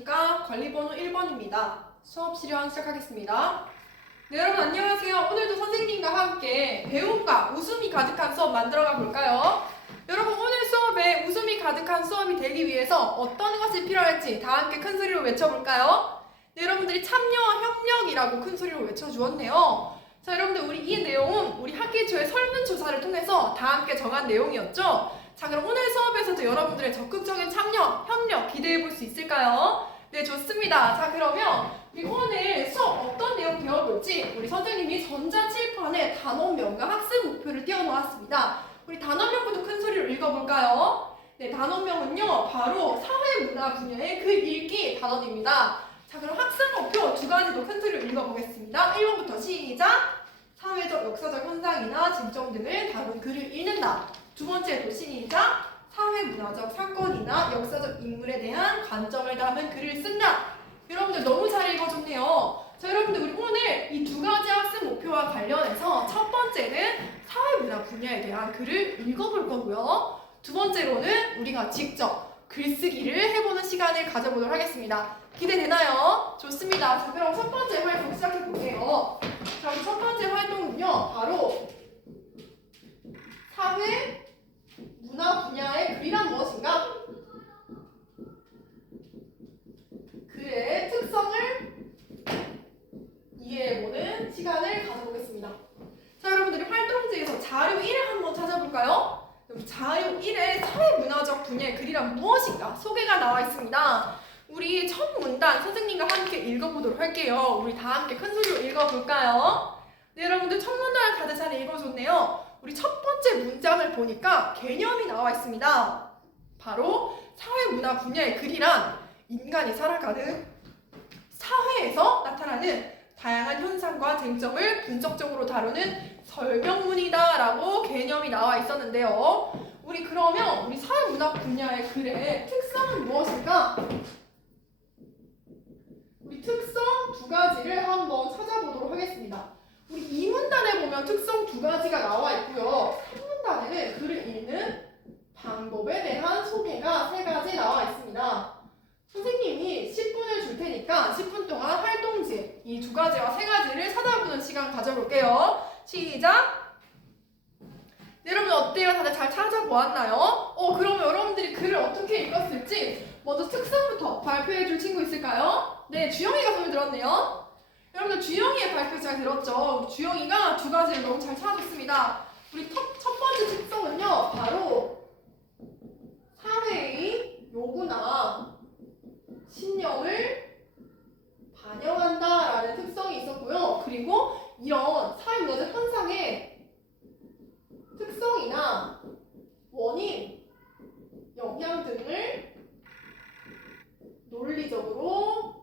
안녕하십니까. 관리번호 1번입니다. 수업 실현 시작하겠습니다. 네, 여러분 안녕하세요. 오늘도 선생님과 함께 배움과 웃음이 가득한 수업 만들어가 볼까요? 여러분 오늘 수업에 웃음이 가득한 수업이 되기 위해서 어떤 것이 필요할지 다 함께 큰 소리로 외쳐볼까요? 네, 여러분들이 참여와 협력이라고 큰 소리로 외쳐주었네요. 자, 여러분들 우리 이 내용은 우리 학기 초에 설문조사를 통해서 다 함께 정한 내용이었죠? 자, 그럼 오늘 수업에서도 여러분들의 적극적인 참여, 협력 기대해 볼 수 있을까요? 네, 좋습니다. 자, 그러면 우리 오늘 수업 어떤 내용 배워볼지 우리 선생님이 전자칠판에 단원명과 학습 목표를 띄워놓았습니다. 우리 단원명부터 큰 소리로 읽어볼까요? 네, 단원명은요 바로 사회문화 분야의 글 읽기 단원입니다. 자, 그럼 학습 목표 두 가지도 큰 소리로 읽어보겠습니다. 1번부터 시작! 사회적, 역사적 현상이나 쟁점 등을 다룬 글을 읽는다. 두 번째도 시작! 사회문화적 사건이나 역사적 인물에 대한 관점을 담은 글을 쓴다. 여러분들 너무 잘 읽어줬네요. 자, 여러분들 우리 오늘 이 두 가지 학습 목표와 관련해서 첫 번째는 사회문화 분야에 대한 글을 읽어볼 거고요. 두 번째로는 우리가 직접 글쓰기를 해보는 시간을 가져보도록 하겠습니다. 기대되나요? 좋습니다. 자, 그럼 첫 번째 활동 시작해 볼게요. 자, 우리 첫 번째 활동은요 바로 사회 문화 분야의 글이란 무엇인가? 글의 특성을 이해해보는 시간을 가져보겠습니다. 자, 여러분들이 활동지에서 자료 1을 한번 찾아볼까요? 자료 1에 사회문화적 분야의 글이란 무엇인가? 소개가 나와 있습니다. 우리 첫 문단 선생님과 함께 읽어보도록 할게요. 우리 다 함께 큰 소리로 읽어볼까요? 네, 여러분들 첫 문단을 다들 잘 읽어줬네요. 우리 첫 번째 문장을 보니까 개념이 나와 있습니다. 바로 사회문화 분야의 글이란 인간이 살아가는 사회에서 나타나는 다양한 현상과 쟁점을 분석적으로 다루는 설명문이다 라고 개념이 나와 있었는데요. 우리 그러면 우리 사회문화 분야의 글의 특성은 무엇일까? 우리 특성 두 가지를 한번 찾아보도록 하겠습니다. 우리 이 문단에 보면 특성 두 가지가 나와 있고요. 3문단에는 글을 읽는 방법에 대한 소개가 세 가지 나와 있습니다. 선생님이 10분을 줄 테니까 10분 동안 활동지 이 두 가지와 세 가지를 찾아보는 시간 가져볼게요. 시작! 네, 여러분 어때요? 다들 잘 찾아보았나요? 그럼 여러분들이 글을 어떻게 읽었을지 먼저 특성부터 발표해 줄 친구 있을까요? 네, 주영이가 손을 들었네요. 여러분들 주영이의 발표 잘 들었죠? 주영이가 두 가지를 너무 잘 찾아줬습니다. 우리 첫 번째 특성은요 바로 사회의 요구나 신념을 반영한다라는 특성이 있었고요. 그리고 이런 사회문화적 현상의 특성이나 원인, 영향 등을 논리적으로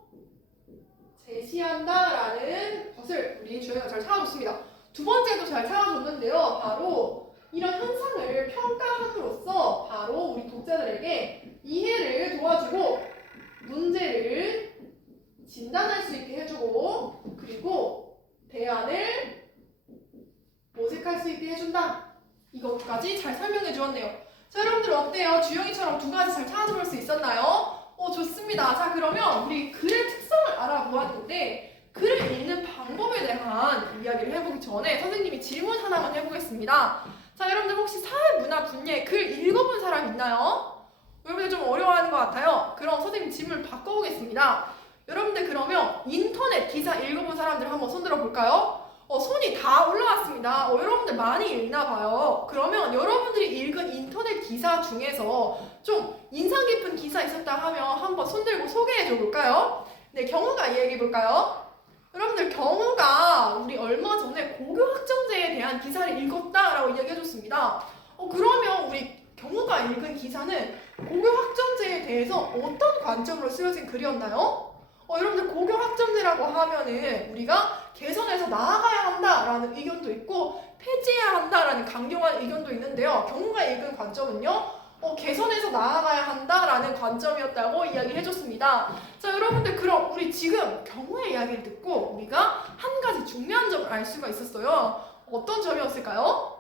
제시한다라는 것을 우리 주영이가 잘 찾아줬습니다. 두 번째도 잘 찾아줬는데요. 바로 이런 현상을 평가함으로써 바로 우리 독자들에게 이해를 도와주고 문제를 진단할 수 있게 해주고 그리고 대안을 모색할 수 있게 해준다. 이것까지 잘 설명해 주었네요. 자, 여러분들 어때요? 주영이처럼 두 가지 잘 찾아볼 수 있었나요? 좋습니다. 자, 그러면 우리 글의 특성을 알아보았는데 글을 읽는 방법에 대한 이야기를 해보기 전에 선생님이 질문 하나만 해보겠습니다. 자, 여러분들 혹시 사회문화 분야의 글 읽어본 사람 있나요? 여러분들 좀 어려워하는 것 같아요. 그럼 선생님 질문을 바꿔보겠습니다. 여러분들 그러면 인터넷 기사 읽어본 사람들 한번 손 들어볼까요? 손이 다 올라왔습니다. 여러분들 많이 읽나봐요. 그러면 여러분들이 읽은 인터넷 기사 중에서 좀 인상 깊은 기사 있었다 하면 한번 손 들고 소개해줘 볼까요? 네, 경우가 이야기해볼까요? 여러분들 경우가 우리 얼마 전에 고교 학점제에 대한 기사를 읽었다라고 이야기해줬습니다. 그러면 우리 경우가 읽은 기사는 고교 학점제에 대해서 어떤 관점으로 쓰여진 글이었나요? 여러분들 고교 학점제라고 하면은 우리가 개선해서 나아가야 한다라는 의견도 있고 폐지해야 한다라는 강경한 의견도 있는데요. 경우가 읽은 관점은요. 개선해서 나아가야 한다라는 관점이었다고 이야기해줬습니다. 자, 여러분들 그럼 우리 지금 경우의 이야기를 듣고 우리가 한 가지 중요한 점을 알 수가 있었어요. 어떤 점이었을까요?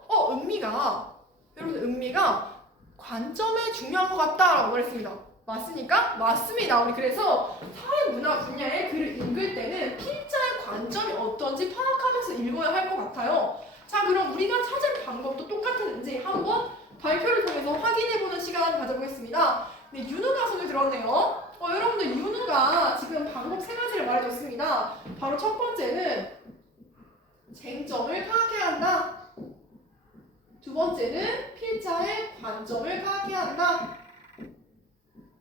여러분들 은미가 관점에 중요한 것 같다라고 말했습니다. 맞습니까? 맞습니다. 우리 그래서 사회문화 분야의 글을 읽을 때는 필자의 관점이 어떤지 파악하면서 읽어야 할 것 같아요. 자, 그럼 우리가 찾을 방법도 똑같은지 한번 발표를 통해서 확인해보는 시간 가져보겠습니다. 네, 윤우가 손을 들었네요. 여러분들 윤우가 지금 방법 3가지를 말해줬습니다. 바로 첫 번째는 쟁점을 파악해야 한다. 두 번째는 필자의 관점을 파악해야 한다.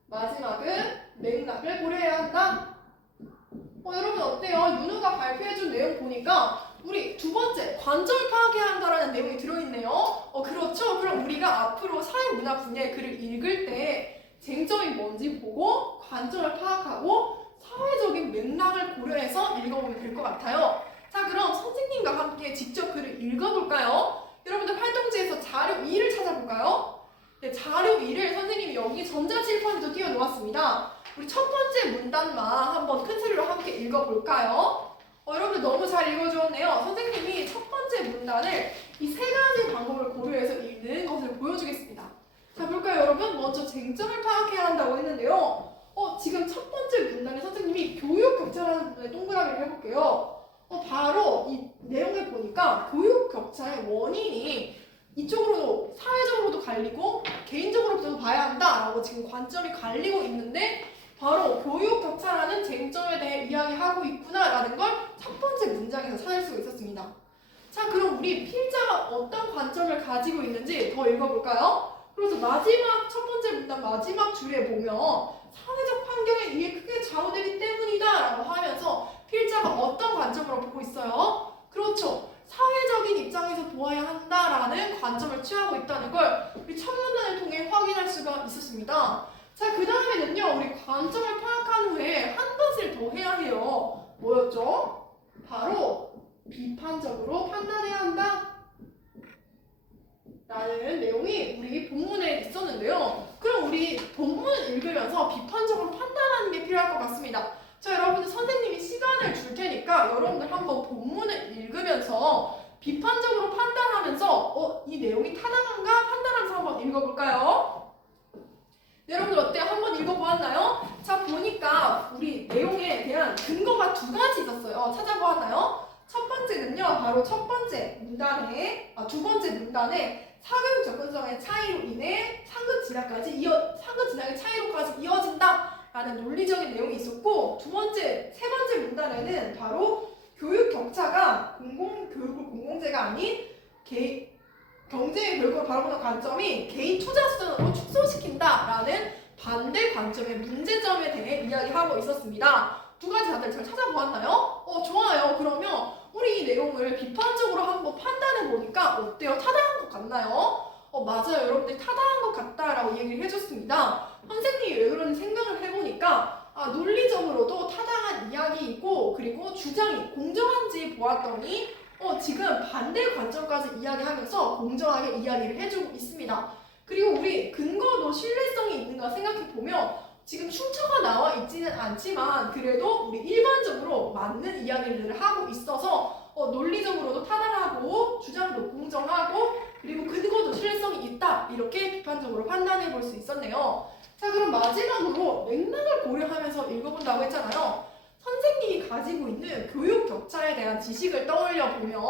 마지막은 맥락을 고려해야 한다. 여러분 어때요? 윤우가 발표해준 내용 보니까 우리 두 번째 관점을 파악해야 한다라는 내용이 들어있네요. 그렇죠? 그럼 우리가 앞으로 사회문화 분야의 글을 읽을 때 쟁점이 뭔지 보고 관점을 파악하고 사회적인 맥락을 고려해서 읽어보면 될 것 같아요. 자, 그럼 선생님과 함께 직접 글을 읽어볼까요? 여러분들 활동지에서 자료 2를 찾아볼까요? 네, 자료 2를 선생님이 여기 전자칠판에도 띄워놓았습니다. 우리 첫 번째 문단만 한번 큰 소리로 함께 읽어볼까요? 여러분들 너무 잘 읽어주었네요. 선생님이 첫 번째 문단을 이 3가지 방법을 고려해서 읽는 것을 보여주겠습니다. 자, 볼까요, 여러분? 먼저 쟁점을 파악해야 한다고 했는데요. 지금 첫 번째 문단에 선생님이 교육 격차라는 부분에 동그라미를 해볼게요. 바로 이 내용을 보니까 교육 격차의 원인이 이쪽으로도 사회적으로도 갈리고 개인적으로도 봐야 한다라고 지금 관점이 갈리고 있는데 바로 교육 격차라는 쟁점에 대해 이야기하고 있구나라는 걸 첫 번째 문장에서 찾을 수가 있었습니다. 자, 그럼 우리 필자가 어떤 관점을 가지고 있는지 더 읽어볼까요? 그래서 마지막 첫 번째 문단 마지막 줄에 보면 사회적 환경에 의해 크게 좌우되기 때문이다 라고 하면서 필자가 어떤 관점으로 보고 있어요? 그렇죠. 사회적인 입장에서 보아야 한다라는 관점을 취하고 있다는 걸 우리 첫 문단을 통해 확인할 수가 있었습니다. 자, 그 다음에는요, 우리 관점을 파악한 후에 한 가지를 더 해야 해요. 뭐였죠? 바로 비판적으로 판단해야 한다 라는 내용이 우리 본문에 있었는데요. 그럼 우리 본문을 읽으면서 비판적으로 판단하는 게 필요할 것 같습니다. 자, 여러분들 선생님이 시간을 줄 테니까 여러분들 한번 본문을 읽으면서 비판적으로 판단하면서 이 내용이 타당한가 판단하면서 한번 읽어볼까요? 네, 여러분들 어때요? 한번 읽어보았나요? 자, 보니까 우리 내용에 대한 근거가 2가지 있었어요. 찾아보았나요? 첫 번째는요, 바로 첫 번째 문단에, 두 번째 문단에 사교육 접근성의 차이로 인해 상급 진학의 차이로까지 이어진다 라는 논리적인 내용이 있었고, 세 번째 문단에는 바로 교육 격차가 공공교육을 공공재가 아닌 경제의 결과를 바라보는 관점이 개인 투자 수단으로 축소시킨다라는 반대 관점의 문제점에 대해 이야기하고 있었습니다. 2가지 다들 잘 찾아보았나요? 좋아요. 그러면 우리 이 내용을 비판적으로 한번 판단해 보니까 어때요? 타당한 것 같나요? 맞아요. 여러분들 타당한 것 같다라고 얘기를 해줬습니다. 선생님이 왜 그런지 생각을 해보니까 논리적으로도 타당한 이야기이고 그리고 주장이 공정한지 보았더니 지금 반대 관점까지 이야기하면서 공정하게 이야기를 해주고 있습니다. 그리고 우리 근거도 신뢰성이 있는가 생각해보면 지금 출처가 나와 있지는 않지만 그래도 우리 일반적으로 맞는 이야기를 하고 있어서 논리적으로도 타당하고 주장도 공정하고 그리고 근거도 신뢰성이 있다 이렇게 비판적으로 판단해 볼 수 있었네요. 자, 그럼 마지막으로 맥락을 고려하면서 읽어본다고 했잖아요. 선생님이 가지고 있는 교육 격차에 대한 지식을 떠올려 보면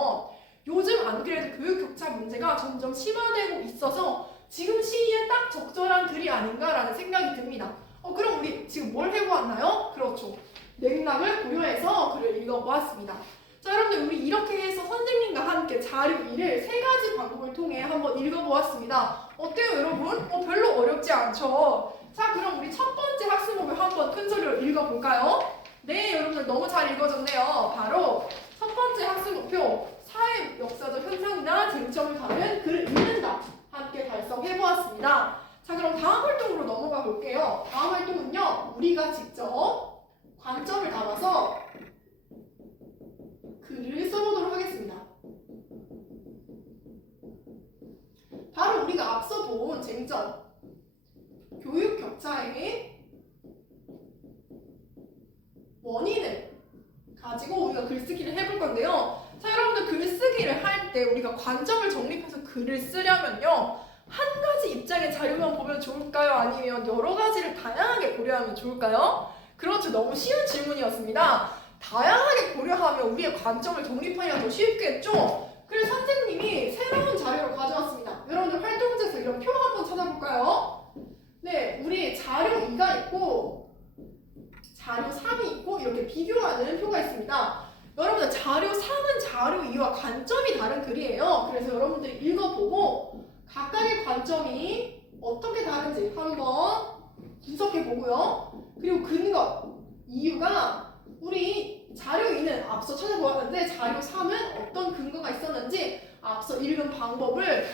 요즘 안 그래도 교육 격차 문제가 점점 심화되고 있어서 지금 시기에 딱 적절한 글이 아닌가라는 생각이 듭니다. 그럼 우리 지금 뭘 해보았나요? 그렇죠. 맥락을 고려해서 글을 읽어보았습니다. 자, 여러분들 우리 이렇게 해서 선생님과 함께 자료 2를 3가지 방법을 통해 한번 읽어보았습니다. 어때요, 여러분? 별로 어렵지 않죠? 자, 그럼 우리 첫 번째 학습목을 한번 큰 소리로 읽어볼까요? 네, 여러분들 너무 잘 읽어줬네요. 바로 첫 번째 학습 목표, 사회 역사적 현상이나 쟁점을 다룬 글을 읽는다. 함께 달성해보았습니다. 자, 그럼 다음 활동으로 넘어가 볼게요. 다음 활동은요, 우리가 직접 관점을 담아서 글을 써보도록 하겠습니다. 바로 우리가 앞서 본 쟁점, 교육 격차의 원인을 가지고 우리가 글쓰기를 해볼 건데요. 자, 여러분들 글쓰기를 할 때 우리가 관점을 정립해서 글을 쓰려면요, 한 가지 입장에 자료만 보면 좋을까요? 아니면 여러 가지를 다양하게 고려하면 좋을까요? 그렇죠. 너무 쉬운 질문이었습니다. 다양하게 고려하면 우리의 관점을 정립하기가 더 쉽겠죠? 그래서 선생님이 새로운 자료를 가져왔습니다. 여러분들 활동지에서 이런 표 한번 찾아볼까요? 네, 우리 자료 2가 있고 자료 3이 있고 이렇게 비교하는 표가 있습니다. 여러분들 자료 3은 자료 2와 관점이 다른 글이에요. 그래서 여러분들이 읽어보고 각각의 관점이 어떻게 다른지 한번 분석해보고요. 그리고 근거, 이유가 우리 자료 2는 앞서 찾아보았는데 자료 3은 어떤 근거가 있었는지 앞서 읽은 방법을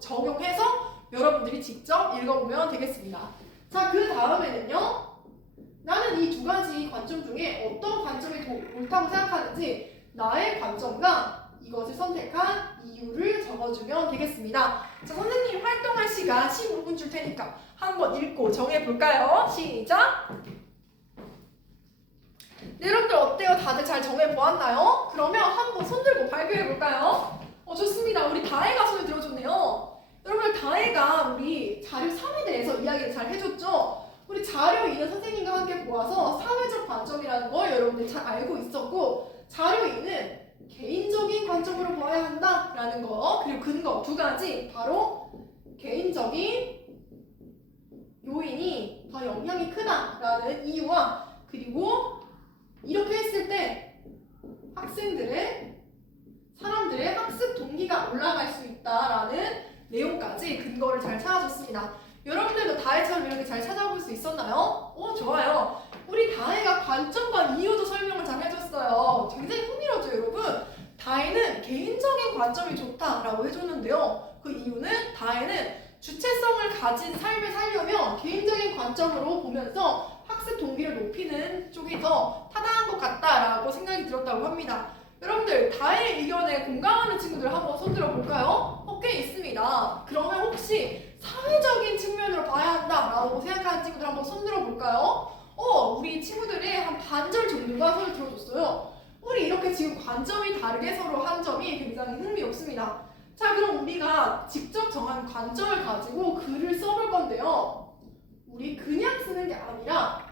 적용해서 여러분들이 직접 읽어보면 되겠습니다. 자, 그 다음에는요. 나는 이 두 가지 관점 중에 어떤 관점이 옳다고 생각하는지 나의 관점과 이것을 선택한 이유를 적어주면 되겠습니다. 자, 선생님이 활동할 시간 15분 줄 테니까 한번 읽고 정해볼까요? 시작! 네, 여러분들 어때요? 다들 잘 정해보았나요? 그러면 한번 손 들고 발표해볼까요? 좋습니다. 우리 다혜가 손을 들어줬네요. 여러분들 다혜가 우리 자료 3에 대해서 이야기를 잘 해줬죠? 우리 자료 2는 선생님과 함께 보아서 사회적 관점이라는 걸 여러분들 잘 알고 있었고 자료 2는 개인적인 관점으로 봐야 한다라는 거 그리고 근거 두 가지 바로 개인적인 요인이 더 영향이 크다라는 이유와 그리고 이렇게 했을 때 사람들의 학습 동기가 올라갈 수 있다라는 내용까지 근거를 잘 찾아줬습니다. 여러분들도 다혜처럼 이렇게 잘 찾아볼 수 있었나요? 좋아요. 우리 다혜가 관점과 이유도 설명을 잘 해줬어요. 굉장히 흥미롭죠, 여러분? 다혜는 개인적인 관점이 좋다라고 해줬는데요. 그 이유는 다혜는 주체성을 가진 삶을 살려면 개인적인 관점으로 보면서 학습 동기를 높이는 쪽이 더 타당한 것 같다라고 생각이 들었다고 합니다. 여러분들 다혜의 의견에 공감하는 친구들 한번 손들어 볼까요? 꽤 있습니다. 그러면 혹시 사회적인 측면으로 봐야 한다라고 생각하는 친구들 한번 손들어 볼까요? 우리 친구들이 한 반절 정도가 손을 들어줬어요. 우리 이렇게 지금 관점이 다르게 서로 한 점이 굉장히 흥미롭습니다. 자, 그럼 우리가 직접 정한 관점을 가지고 글을 써볼 건데요. 우리 그냥 쓰는 게 아니라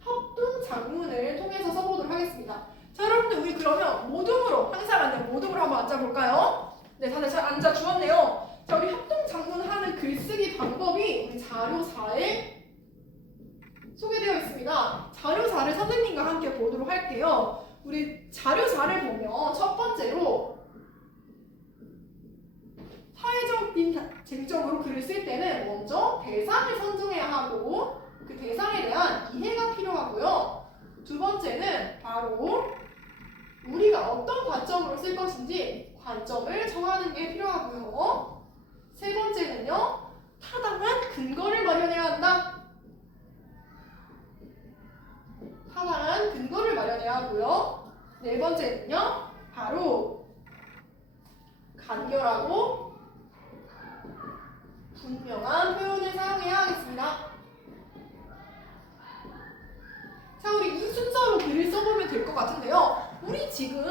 협동 작문을 통해서 써보도록 하겠습니다. 자, 여러분들 우리 그러면 모둠으로 항상 앉는 모둠으로 한번 앉아볼까요? 네, 다들 잘 앉아주었네요. 자, 우리 협동 작문하는 글쓰기 방법이 우리 자료 4에 소개되어 있습니다. 자료 4를 선생님과 함께 보도록 할게요. 우리 자료 4를 보면 첫 번째로 사회적인 쟁점으로 글을 쓸 때는 먼저 대상을 선정해야 하고 그 대상에 대한 이해가 필요하고요. 두 번째는 바로 우리가 어떤 관점으로 쓸 것인지 관점을 정하는 게 필요하고요. 세 번째는요. 타당한 근거를 마련해야 한다. 타당한 근거를 마련해야 하고요. 네 번째는요. 바로 간결하고 분명한 표현을 사용해야 하겠습니다. 자, 우리 이 순서로 글을 써보면 될 것 같은데요. 우리 지금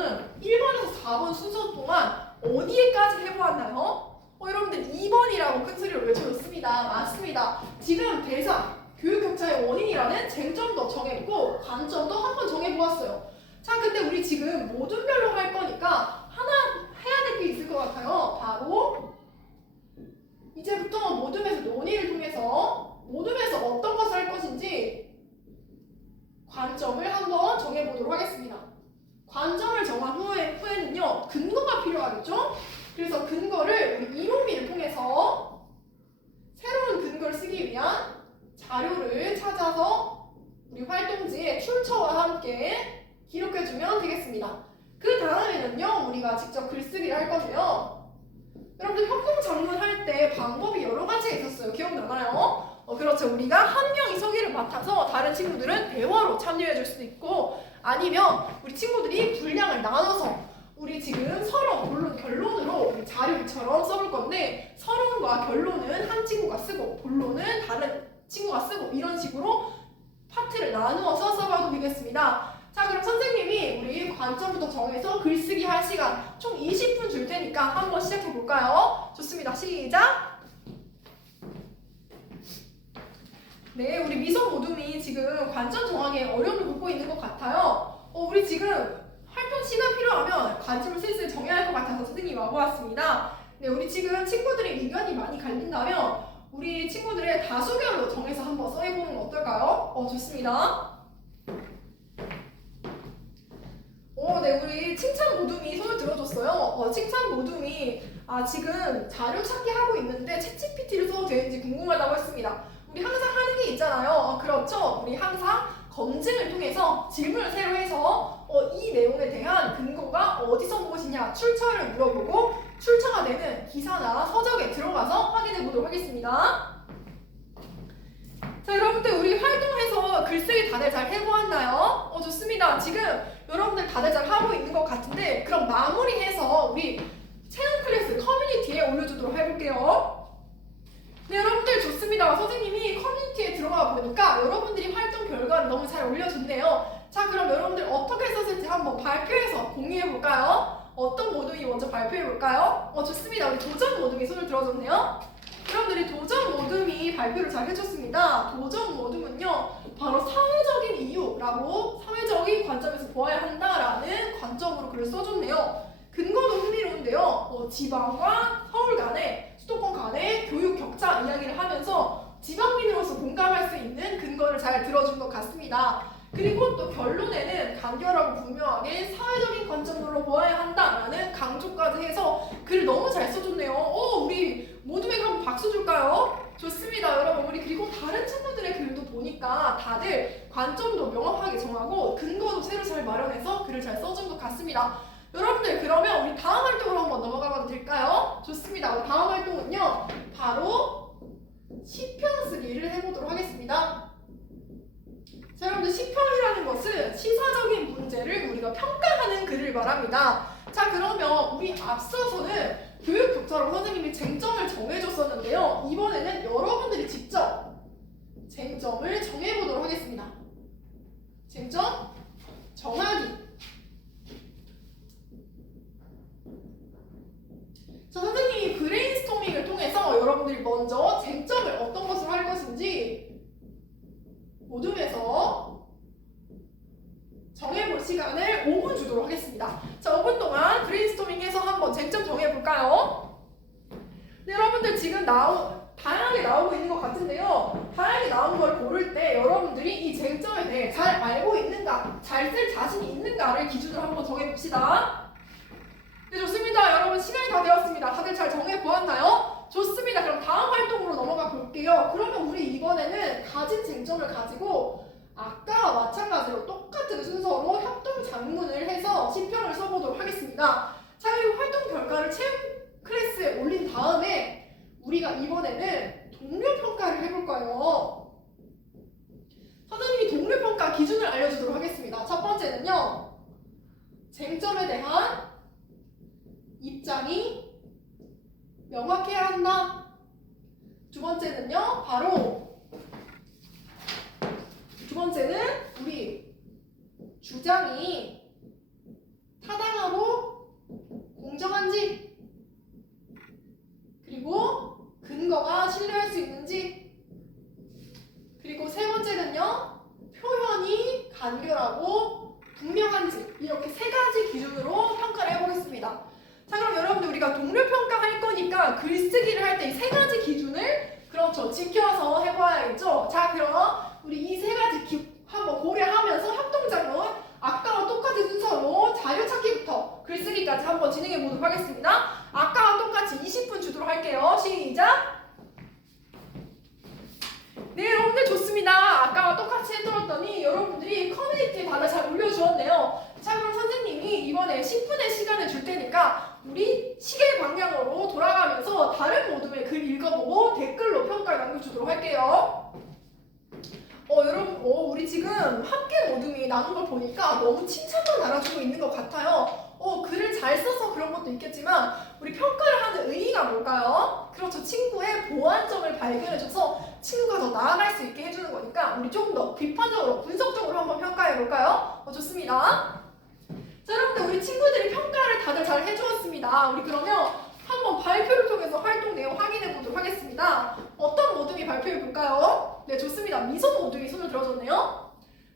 1번에서 4번 순서 동안 어디에까지 해보았나요? 여러분들 2번이라고 큰 소리로 외쳐줬습니다. 맞습니다. 지금 대상, 교육격차의 원인이라는 쟁점도 정했고 관점도 한번 정해보았어요. 자, 근데 우리 지금 모둠별로 할 거니까 하나 해야 될 게 있을 것 같아요. 바로 이제부터 모둠에서 논의를 통해서 모둠에서 어떤 것을 할 것인지 관점을 한번 정해보도록 하겠습니다. 관점을 정한 후에는요, 근거가 필요하겠죠? 그래서 근거를 우리 이론미를 통해서 새로운 근거를 쓰기 위한 자료를 찾아서 우리 활동지에 출처와 함께 기록해주면 되겠습니다. 그 다음에는요, 우리가 직접 글쓰기를 할 건데요. 여러분들 협동작문 할 때 방법이 여러 가지가 있었어요. 기억나나요? 그렇죠. 우리가 한 명이 서기를 맡아서 다른 친구들은 대화로 참여해 줄 수도 있고 아니면 우리 친구들이 분량을 나눠서 우리 지금 서론, 결론으로 우리 자료처럼 써볼 건데 서론과 결론은 한 친구가 쓰고 본론은 다른 친구가 쓰고 이런 식으로 파트를 나누어서 써봐도 되겠습니다. 자, 그럼 선생님이 우리 관점부터 정해서 글쓰기 할 시간 총 20분 줄 테니까 한번 시작해 볼까요? 좋습니다. 시작! 네, 우리 미성 모둠이 지금 관점 정하기에 어려움을 겪고 있는 것 같아요. 우리 지금 활동 시간 필요하면 관점을 슬슬 정해야 할 것 같아서 선생님이 와보았습니다. 네, 우리 지금 친구들의 의견이 많이 갈린다면 우리 친구들의 다수결로 정해서 한번 써해보는 거 어떨까요? 좋습니다. 네, 우리 칭찬 모둠이 손을 들어줬어요. 칭찬 모둠이 지금 자료 찾기 하고 있는데 챗GPT를 써도 되는지 궁금하다고 했습니다. 우리 항상 하는 게 있잖아요. 그렇죠? 우리 항상 검증을 통해서 질문을 새로 해서 이 내용에 대한 근거가 어디서 온 것이냐 출처를 물어보고 출처가 되는 기사나 서적에 들어가서 확인해 보도록 하겠습니다. 자, 여러분들 우리 활동해서 글쓰기 다들 잘 해보았나요? 좋습니다. 지금 여러분들 다들 잘 하고 있는 것 같은데 그럼 마무리해서 우리 체험 클래스 커뮤니티에 올려주도록 해볼게요. 네, 여러분들 좋습니다. 선생님이 커뮤니티에 들어가 보니까 여러분들이 활동 결과를 너무 잘 올려줬네요. 자, 그럼 여러분들 어떻게 썼을지 한번 발표해서 공유해볼까요? 어떤 모둠이 먼저 발표해볼까요? 좋습니다. 우리 도전 모둠이 손을 들어줬네요. 여러분들이 도전 모둠이 발표를 잘 해줬습니다. 도전 모둠은요, 바로 사회적인 이유라고 사회적인 관점에서 보아야 한다라는 관점으로 글을 써줬네요. 근거도 흥미로운데요. 지방과 서울 간의 수도권 간의 교육 격차 이야기를 하면서 지방민으로서 공감할 수 있는 근거를 잘 들어준 것 같습니다. 그리고 또 결론에는 간결하고 분명하게 사회적인 관점으로 보아야 한다라는 강조까지 해서 글을 너무 잘 써줬네요. 우리 모둠에게 한번 박수 줄까요? 좋습니다, 여러분. 우리 그리고 다른 친구들의 글도 보니까 다들 관점도 명확하게 정하고 근거도 새로 잘 마련해서 글을 잘 써준 것 같습니다. 여러분들 그러면 우리 다음 활동으로 한번 넘어가봐도 될까요? 좋습니다. 우리 다음 활동은요, 바로 시편 쓰기를 해보도록 하겠습니다. 자, 여러분들 시편이라는 것은 시사적인 문제를 우리가 평가하는 글을 말합니다. 자, 그러면 우리 앞서서는 교육 격차로 선생님이 쟁점을 정해줬었는데요. 이번에는 여러분들이 직접 쟁점을 정해보도록 하겠습니다. 쟁점 정하기. 자, 선생님이 브레인스토밍을 통해서 여러분들이 먼저 쟁점을 어떤 것으로 할 것인지 모둠에서 정해볼 시간을 5분 주도록 하겠습니다. 자, 5분 동안 브레인스토밍해서 한번 쟁점 정해볼까요? 네, 여러분들 지금 다양하게 나오고 있는 것 같은데요. 다양하게 나온 걸 고를 때 여러분들이 이 쟁점에 대해 잘 알고 있는가, 잘 쓸 자신이 있는가를 기준으로 한번 정해봅시다. 네, 좋습니다. 여러분 시간이 다 되었습니다. 다들 잘 정해보았나요? 좋습니다. 그럼 다음 활동으로 넘어가 볼게요. 그러면 우리 이번에는 가진 쟁점을 가지고 아까와 마찬가지로 똑같은 순서로 협동 장문을 해서 시편을 써보도록 하겠습니다. 자, 그리고 활동 결과를 체험 클래스에 올린 다음에 우리가 이번에는 동료 평가를 해볼 거예요. 선생님이 동료 평가 기준을 알려주도록 하겠습니다. 첫 번째는요, 쟁점에 대한 입장이 명확해야 한다. 두 번째는요, 두 번째는 우리 주장이 타당하고 공정한지, 그리고 근거가 신뢰할 수 있는지, 그리고 세 번째는요, 표현이 간결하고 분명한지, 이렇게 세 가지 기준으로 평가를 해보겠습니다. 자, 그럼 여러분들 우리가 동료 평가할 거니까 글쓰기를 할 때 이 세 가지 기준을 그렇죠 지켜서 해봐야겠죠. 자, 그럼 우리 이 세 가지 한번 고려하면서 협동장문 아까와 똑같은 순서로 자료 찾기부터 글쓰기까지 한번 진행해 보도록 하겠습니다. 아까와 똑같이 20분 주도록 할게요. 시작! 네, 여러분들 좋습니다. 아까와 똑같이 해드렸더니 여러분들이 커뮤니티에 다들 잘 올려주었네요. 자, 그럼 선생님이 이번에 10분의 시간을 줄 테니까 우리 시계 방향으로 돌아가면서 다른 모둠의 글 읽어보고 댓글로 평가를 남겨주도록 할게요. 여러분, 우리 지금 함께 모둠이 나눈 걸 보니까 너무 칭찬만 달아주고 있는 것 같아요. 글을 잘 써서 그런 것도 있겠지만 우리 평가를 하는 의미가 뭘까요? 그렇죠. 친구의 보완점을 발견해줘서 친구가 더 나아갈 수 있게 해주는 거니까 우리 조금 더 비판적으로, 분석적으로 한번 평가해볼까요? 좋습니다. 자, 여러분들 우리 친구들이 평가를 다들 잘 해주었습니다. 우리 그러면 한번 발표를 통해서 활동 내용 확인해 보도록 하겠습니다. 어떤 모둠이 모둠이 발표해 볼까요? 네, 좋습니다. 미소 모둠이 손을 들어줬네요.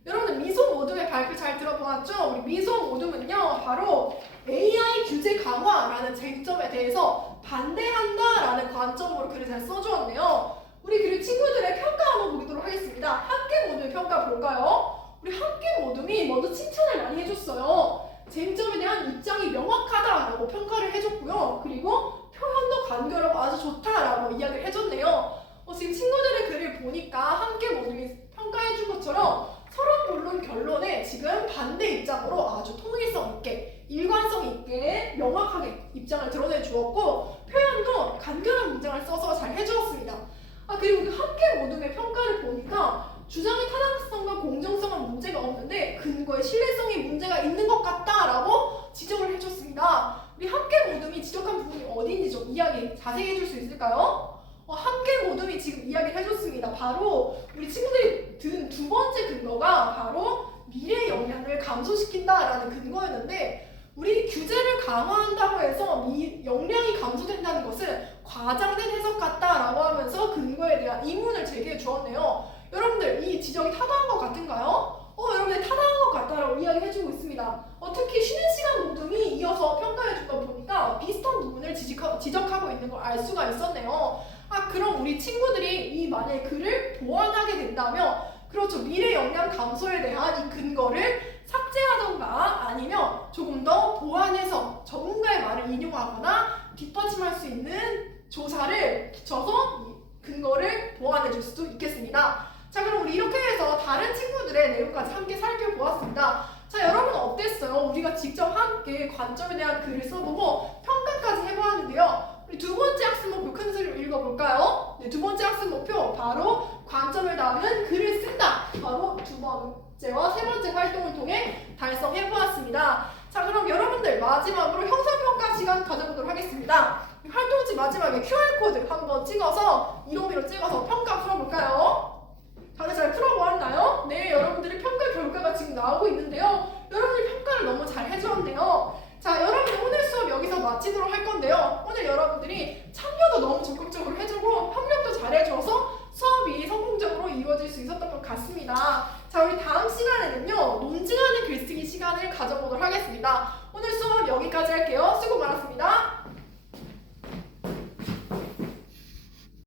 여러분들 미소 모둠의 발표 잘 들어보았죠? 우리 미소 모둠은요, 바로 AI 규제 강화라는 쟁점에 대해서 반대한다라는 관점으로 글을 잘 써주었네요. 우리 그리고 친구들의 평가 한번 보도록 하겠습니다. 함께 모둠의 평가 볼까요? 우리 함께 모둠이 먼저 칭찬을 많이 해줬어요. 쟁점에 대한 입장이 명확하다라고 평가를 해줬고요. 그리고 표현도 간결하고 아주 좋다라고 이야기를 해줬네요. 지금 친구들의 글을 보니까 함께 모둠이 평가해준 것처럼 서론 본론 결론에 지금 반대 입장으로 아주 통일성 있게 일관성 있게 명확하게 입장을 드러내 주었고 표현도 간결한 문장을 써서 잘 해주었습니다. 그리고 그 함께 모둠의 평가를 보니까 주장의 타당성과 공정성은 문제가 없는데 근거의 신뢰성이 문제가 있는 것 같다라고 지적을 해줬습니다. 우리 함께 모둠이 지적한 부분이 어디인지 좀 이야기 자세히 해줄 수 있을까요? 함께 모둠이 지금 이야기를 해줬습니다. 바로 우리 친구들이 든 두 번째 근거가 바로 미래 영향을 감소시킨다라는 근거였는데 우리 규제를 강화한다고 해서 영향이 감소된다는 것은 과장된 해석 같다라고 하면서 근거에 대한 의문을 제기해 주었네요. 여러분들 이 지적이 타당한 것 같은가요? 여러분들 타당한 것 같다라고 이야기해주고 있습니다. 특히 쉬는 시간 모둠이 이어서 평가해준 거 보니까 비슷한 부분을 지적하고 있는 걸 알 수가 있었네요. 그럼 우리 친구들이 이 만약에 글을 보완하게 된다면 그렇죠. 미래 영향 감소에 대한 이 근거를 삭제하던가 아니면 조금 더 보완해서 전문가의 말을 인용하거나 뒷받침할 수 있는 조사를 거쳐서 이 근거를 보완해 줄 수도 있겠습니다. 자, 그럼 우리 이렇게 해서 다른 친구들의 내용까지 함께 살펴보았습니다. 자, 여러분 어땠어요? 우리가 직접 함께 관점에 대한 글을 써보고 평가까지 해보았는데요. 우리 두 번째 학습 목표 큰 소리로 읽어볼까요? 네, 두 번째 학습 목표 바로 관점을 담는 글을 쓴다. 바로 두 번째와 세 번째 활동을 통해 달성해보았습니다. 자, 그럼 여러분들 마지막으로 형사평가 시간 가져보도록 하겠습니다. 활동지 마지막에 QR코드 한번 찍어서 1호비로 찍어서 평가 풀어볼까요? 다들 잘 풀어보았나요? 네, 여러분들의 평가 결과가 지금 나오고 있는데요. 여러분들이 평가를 너무 잘 해주었네요. 자, 여러분들 오늘 수업 여기서 마치도록 할 건데요. 오늘 여러분들이 참여도 너무 적극적으로 해주고 협력도 잘해줘서 수업이 성공적으로 이루어질 수 있었던 것 같습니다. 자, 우리 다음 시간에는요. 논증하는 글쓰기 시간을 가져보도록 하겠습니다. 오늘 수업 여기까지 할게요. 수고 많았습니다.